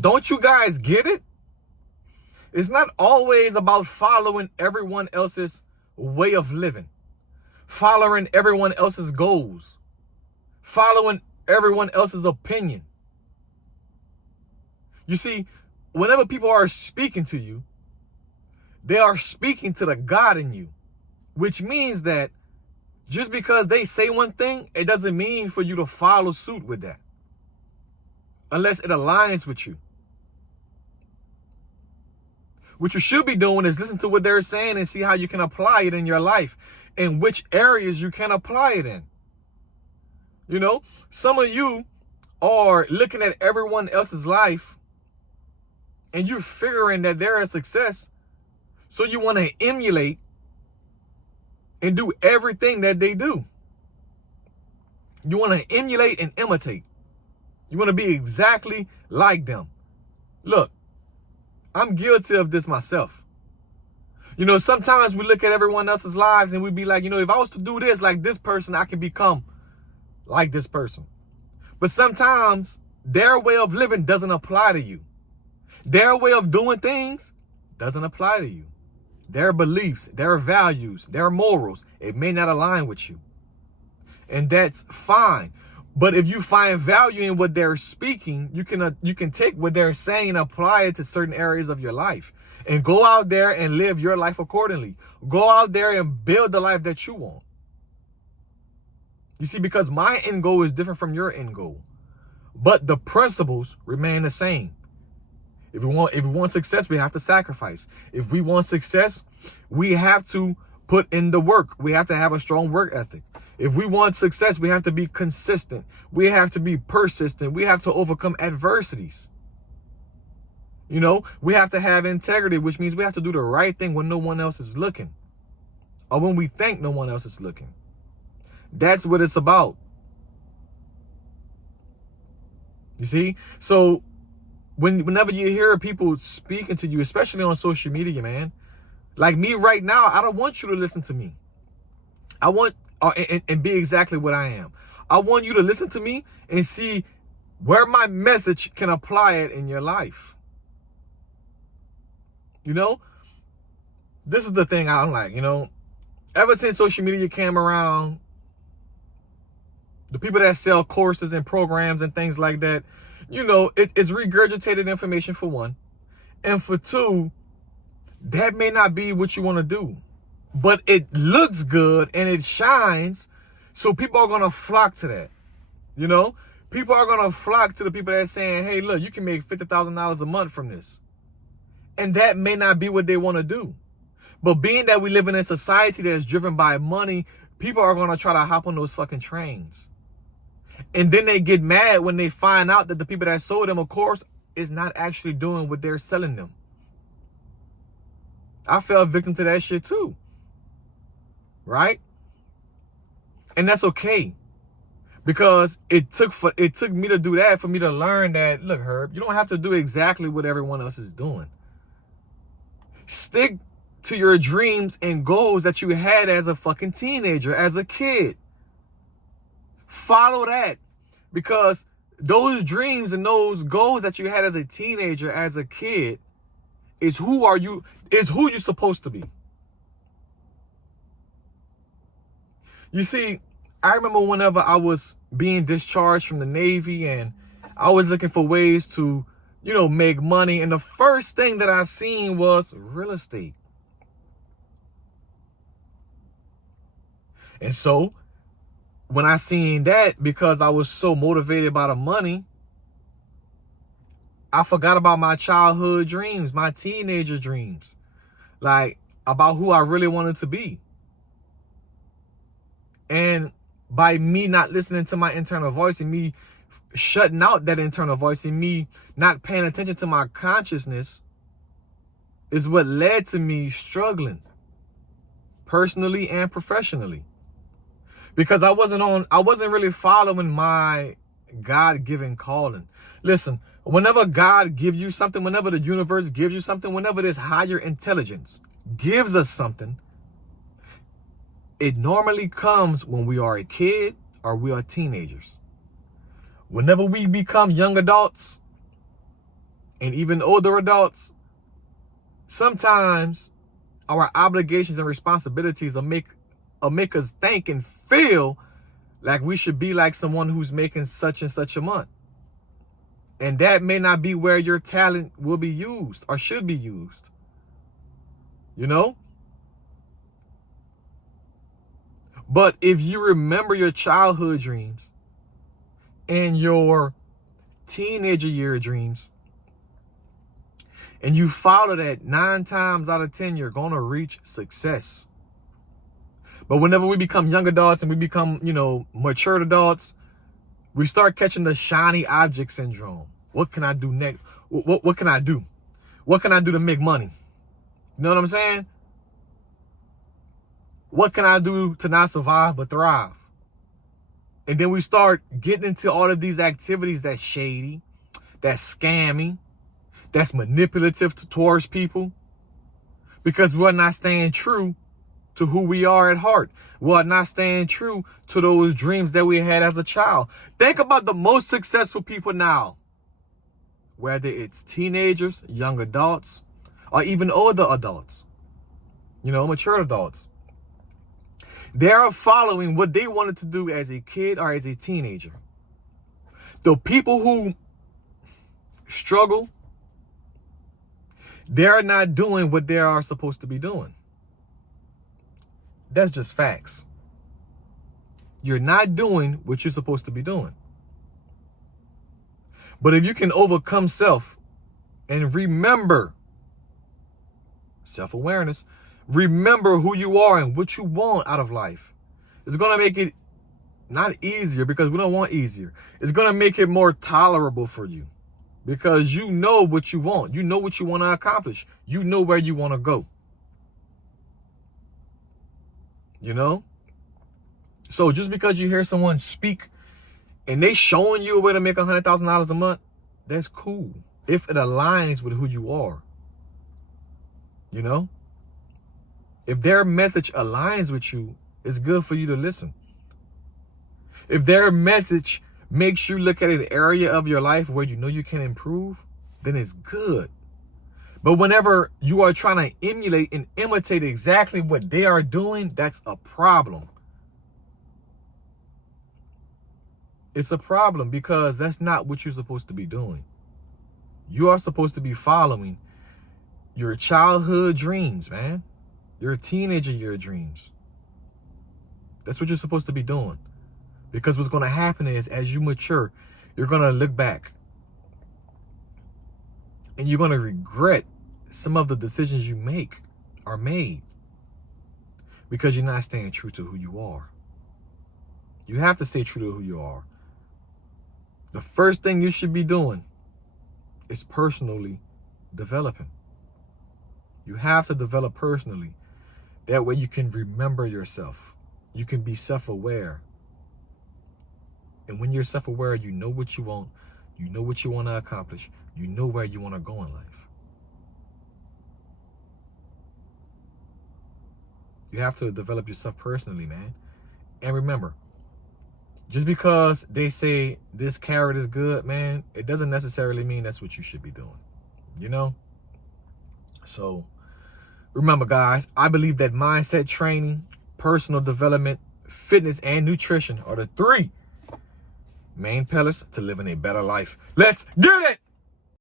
Don't you guys get it? It's not always about following everyone else's way of living, following everyone else's goals, following everyone else's opinion. You see, whenever people are speaking to you, they are speaking to the God in you, which means that just because they say one thing, it doesn't mean for you to follow suit with that, unless it aligns with you. What you should be doing is listen to what they're saying and see how you can apply it in your life and which areas you can apply it in. You know, some of you are looking at everyone else's life and you're figuring that they're a success. So you want to emulate and do everything that they do. You want to emulate and imitate. You want to be exactly like them. Look, I'm guilty of this myself. You know, sometimes we look at everyone else's lives and we be like, you know, if I was to do this like this person, I can become like this person. But sometimes their way of living doesn't apply to you. Their way of doing things doesn't apply to you. Their beliefs, their values, their morals, it may not align with you. And that's fine. But if you find value in what they're speaking, you can take what they're saying and apply it to certain areas of your life. And go out there and live your life accordingly. Go out there and build the life that you want. You see, because my end goal is different from your end goal. But the principles remain the same. If we want success, we have to sacrifice. If we want success, we have to put in the work. We have to have a strong work ethic. If we want success, we have to be consistent. We have to be persistent. We have to overcome adversities. You know, we have to have integrity, which means we have to do the right thing when no one else is looking, or when we think no one else is looking. That's what it's about. You see? So whenever you hear people speaking to you, especially on social media, man, like me right now, I don't want you to listen to me. I want and be exactly what I am. I want you to listen to me and see where my message can apply it in your life. You know, this is the thing I don't like, you know, ever since social media came around, the people that sell courses and programs and things like that, you know, it's regurgitated information for one. And for two, that may not be what you want to do. But it looks good and it shines. So people are going to flock to that. You know, people are going to flock to the people that are saying, hey, look, you can make $50,000 a month from this. And that may not be what they want to do. But being that we live in a society that is driven by money, people are going to try to hop on those fucking trains. And then they get mad when they find out that the people that sold them a course is not actually doing what they're selling them. I fell victim to that shit too. Right? And that's okay. Because it took me to do that for me to learn that, look, Herb, you don't have to do exactly what everyone else is doing. Stick to your dreams and goals that you had as a fucking teenager, as a kid. Follow that. Because those dreams and those goals that you had as a teenager, as a kid, is who you're supposed to be. You see, I remember whenever I was being discharged from the Navy and I was looking for ways to, you know, make money. And the first thing that I seen was real estate. And so when I seen that, because I was so motivated by the money, I forgot about my childhood dreams, my teenager dreams, like about who I really wanted to be. And by me not listening to my internal voice and me shutting out that internal voice and me not paying attention to my consciousness is what led to me struggling personally and professionally. Because I wasn't really following my God-given calling. Listen, whenever God gives you something, whenever the universe gives you something, whenever this higher intelligence gives us something, it normally comes when we are a kid or we are teenagers. Whenever we become young adults, and even older adults, sometimes our obligations and responsibilities will make us think and feel like we should be like someone who's making such and such a month. And that may not be where your talent will be used or should be used. You know? But if you remember your childhood dreams and your teenager year dreams, and you follow that, 9 times out of 10, you're going to reach success. But whenever we become young adults and we become, mature adults, we start catching the shiny object syndrome. What can I do next? What can I do? What can I do to make money? You know what I'm saying? What can I do to not survive but thrive? And then we start getting into all of these activities that's shady, that's scammy, that's manipulative towards people, because we're not staying true to who we are at heart. We're not staying true to those dreams that we had as a child. Think about the most successful people now, whether it's teenagers, young adults, or even older adults, mature adults. They are following what they wanted to do as a kid or as a teenager. The people who struggle, they're not doing what they are supposed to be doing. That's just facts. You're not doing what you're supposed to be doing. But if you can overcome self and remember self-awareness, remember who you are and what you want out of life, it's going to make it not easier, because we don't want easier. It's going to make it more tolerable for you, because you know what you want. You know what you want to accomplish. You know where you want to go. So just because you hear someone speak and they showing you a way to make $100,000 a month, that's cool if it aligns with who you are. If their message aligns with you, it's good for you to listen. If their message makes you look at an area of your life where you can improve, then it's good. But whenever you are trying to emulate and imitate exactly what they are doing, that's a problem. It's a problem, because that's not what you're supposed to be doing. You are supposed to be following your childhood dreams, man. Your teenager year dreams. That's what you're supposed to be doing. Because what's going to happen is, as you mature, you're going to look back and you're going to regret some of the decisions you make are made, because you're not staying true to who you are. You have to stay true to who you are. The first thing you should be doing is personally developing. You have to develop personally. That way you can remember yourself. You can be self-aware. And when you're self-aware, you know what you want. You know what you want to accomplish. You know where you want to go in life. You have to develop yourself personally, man. And remember, just because they say this carrot is good, man, it doesn't necessarily mean that's what you should be doing. So remember, guys, I believe that mindset training, personal development, fitness, and nutrition are the 3 main pillars to living a better life. Let's get it!